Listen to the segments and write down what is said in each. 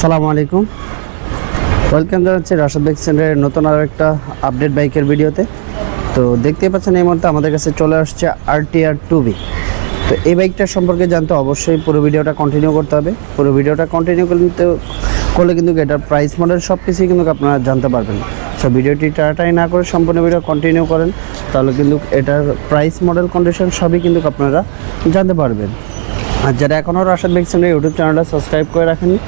আসসালামু আলাইকুম, ওয়েলকাম জানাচ্ছি রাশেদ বাইক সেন্টারের নতুন আরও একটা আপডেট বাইকের ভিডিওতে। তো দেখতেই পাচ্ছেন এই মুহূর্তে আমাদের কাছে চলে আসছে RTR 2B। তো এই বাইকটার সম্পর্কে জানতে অবশ্যই পুরো ভিডিওটা কন্টিনিউ করতে হবে। পুরো ভিডিওটা কন্টিনিউ করলে কিন্তু এটার প্রাইস মডেল সব কিছুই কিন্তু আপনারা জানতে পারবেন। সো ভিডিওটি টাটাই না করে সম্পূর্ণ ভিডিও কন্টিনিউ করেন, তাহলে কিন্তু এটার প্রাইস মডেল কন্ডিশন সবই কিন্তু আপনারা জানতে পারবেন। আর যারা এখনও রাশেদ বাইক সেন্টার ইউটিউব চ্যানেলটা সাবস্ক্রাইব করে রাখেননি,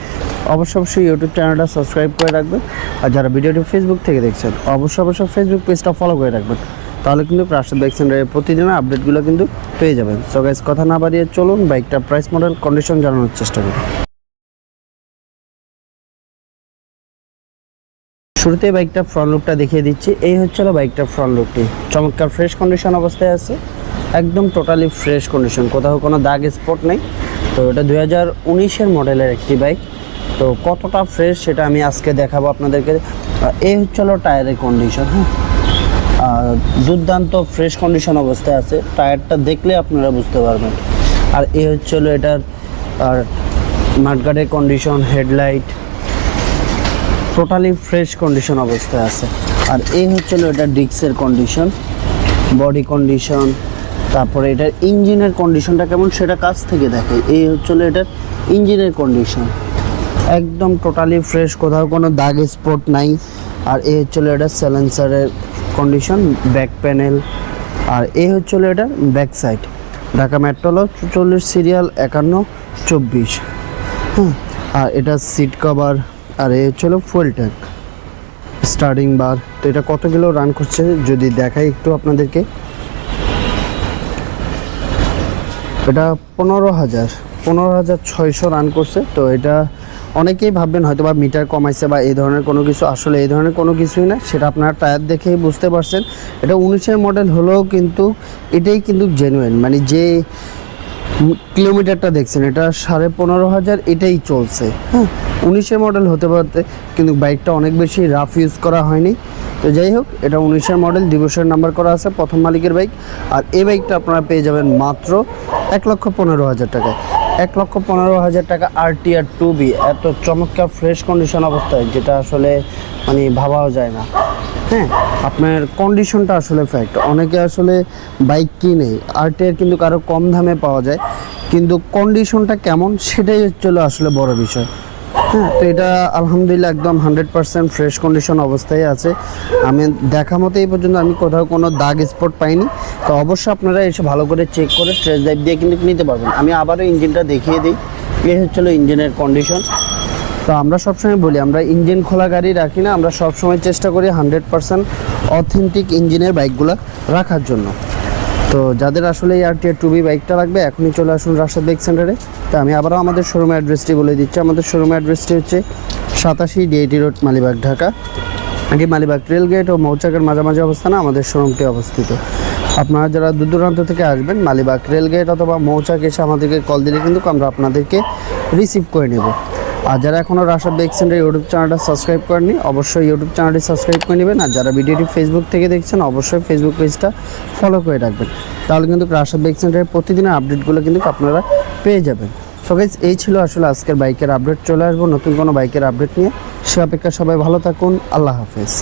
অবশ্যই ইউটিউব চ্যানেলটা সাবস্ক্রাইব করে রাখবেন। আর যারা ভিডিওটি ফেসবুক থেকে দেখছেন অবশ্যই ফেসবুক পেজটা ফলো করে রাখবেন, তাহলে কিন্তু রাশেদ বাইক সেন্টারের প্রতিদিনের আপডেটগুলো কিন্তু পেয়ে যাবেন। সো গাইস, কথা না বাড়িয়ে চলুন বাইকটা প্রাইস মডেল কন্ডিশন জানানোর চেষ্টা করি। শুরুতে বাইকটা ফ্রন্ট লুকটা দেখিয়ে দিচ্ছি। এই হচ্ছিল বাইকটার ফ্রন্ট লুকটি, চমৎকার ফ্রেশ কন্ডিশন অবস্থায় আছে, একদম টোটালি ফ্রেশ কন্ডিশন, কোথাও কোনো দাগ স্পট নেই। তো এটা 2019-এর মডেলের একটি বাইক। তো কতটা ফ্রেশ সেটা আমি আজকে দেখাবো আপনাদেরকে। এই হচ্ছিল টায়ারের কন্ডিশন, দুর্দান্ত ফ্রেশ কন্ডিশন অবস্থায় আছে, টায়ারটা দেখলে আপনারা বুঝতে পারবেন। আর এই হচ্ছিল এটার মাঠগার্ডের condition, headlight totally fresh condition অবস্থায় আছে। আর এই হচ্ছিল এটার ডিস্কের কন্ডিশন, বডি কন্ডিশন, তারপরে এটার ইঞ্জিনের কন্ডিশনটা কেমন সেটা কাছ থেকে দেখে। এই হচ্ছিল এটার ইঞ্জিনের কন্ডিশন, একদম টোটালি ফ্রেশ, কোথাও কোনো দাগ স্পট নাই। আর এই হচ্ছিল এটার সাইলেন্সারের কন্ডিশন, ব্যাক প্যানেল। আর এই হচ্ছিল এটার ব্যাক সাইড, ঢাকা মেট্রোল 44 সিরিয়াল 5124। আর এটা সিট কভার। আর এই হচ্ছিল ফুয়েল ট্যাঙ্ক, স্টার্টিং বার। তো এটা কত কিলো রান করছে যদি দেখাই একটু আপনাদেরকে, এটা 15,600 রান করছে। তো এটা অনেকেই ভাববেন হয়তো বা মিটার কমাইছে বা এই ধরনের কোনো কিছু, আসলে এই ধরনের কোনো কিছুই না, সেটা আপনারা টায়ার দেখেই বুঝতে পারছেন। এটা 19-এর মডেল হলেও কিন্তু এটাই কিন্তু জেনুইন, মানে যে কিলোমিটারটা দেখছেন এটা 15,500 এটাই চলছে। 19-এর মডেল হতে পারতে কিন্তু বাইকটা অনেক বেশি রাফ ইউজ করা হয়নি। তো যাই হোক, এটা 19-এর মডেল, দিবসের নাম্বার করা আছে, প্রথম মালিকের বাইক। আর এই বাইকটা আপনারা পেয়ে যাবেন মাত্র 1,15,000 টাকায়। 1,15,000 টাকা RTR 2B, এত চমৎকার ফ্রেশ কন্ডিশন অবস্থায়, যেটা আসলে মানে ভাবাও যায় না। আপনার কন্ডিশনটা আসলে ফ্যাক্ট। অনেকে আসলে বাইক কিনে RTR কিন্তু কারো কম দামে পাওয়া যায়, কিন্তু কন্ডিশনটা কেমন সেটাই হচ্ছিল আসলে বড় বিষয়। তো এটা আলহামদুলিল্লাহ একদম 100% ফ্রেশ কন্ডিশন অবস্থায় আছে। আমি দেখা মতো এই পর্যন্ত আমি কোথাও কোনো দাগ স্পট পাইনি। তো অবশ্যই আপনারা এসে ভালো করে চেক করে স্ট্রেস ড্রাইভ দিয়ে কিন্তু নিতে পারবেন। আমি আবারও ইঞ্জিনটা দেখিয়ে দিই। এই হচ্ছিল ইঞ্জিনের কন্ডিশন। তো আমরা সবসময় বলি আমরা ইঞ্জিন খোলা গাড়ি রাখি না, আমরা সবসময় চেষ্টা করি 100% অথেন্টিক ইঞ্জিনের বাইকগুলো রাখার জন্য। তো যাদের আসলে এই RTR 2B বাইকটা লাগবে এখনই চলে আসুন রাশেদ বাইক সেন্টারে। তো আমি আবারও আমাদের শোরুমের অ্যাড্রেসটি বলে দিচ্ছি। আমাদের শোরুমের অ্যাড্রেসটি হচ্ছে 87 DIT রোড, মালিবাগ, ঢাকা। আগে মালিবাগ রেলগেট ও মৌচাকের মাঝামাঝি অবস্থানে আমাদের শোরুমটি অবস্থিত। আপনারা যারা দূর দূরান্ত থেকে আসবেন মালিবাগ রেলগেট অথবা মৌচাক এসে আমাদেরকে কল দিলে কিন্তু আমরা আপনাদেরকে রিসিভ করে নেব। আর যারা এখনও রাশেদ বাইক সেন্টার ইউটিউব চ্যানেলটা সাবস্ক্রাইব করেননি অবশ্যই ইউটিউব চ্যানেলটি সাবস্ক্রাইব করে নেবেন। আর যারা ভিডিওটি ফেসবুক থেকে দেখছেন অবশ্যই ফেসবুক পেজটা ফলো করে রাখবেন, তাহলে কিন্তু রাশেদ বাইক সেন্টারের প্রতিদিনের আপডেটগুলো কিন্তু আপনারা পেয়ে যাবেন। সো গাইস, এই ছিল আসলে আজকের বাইকের আপডেট। চলে আসবো নতুন কোনো বাইকের আপডেট নিয়ে, সে অপেক্ষা সবাই ভালো থাকুন। আল্লাহ হাফেজ।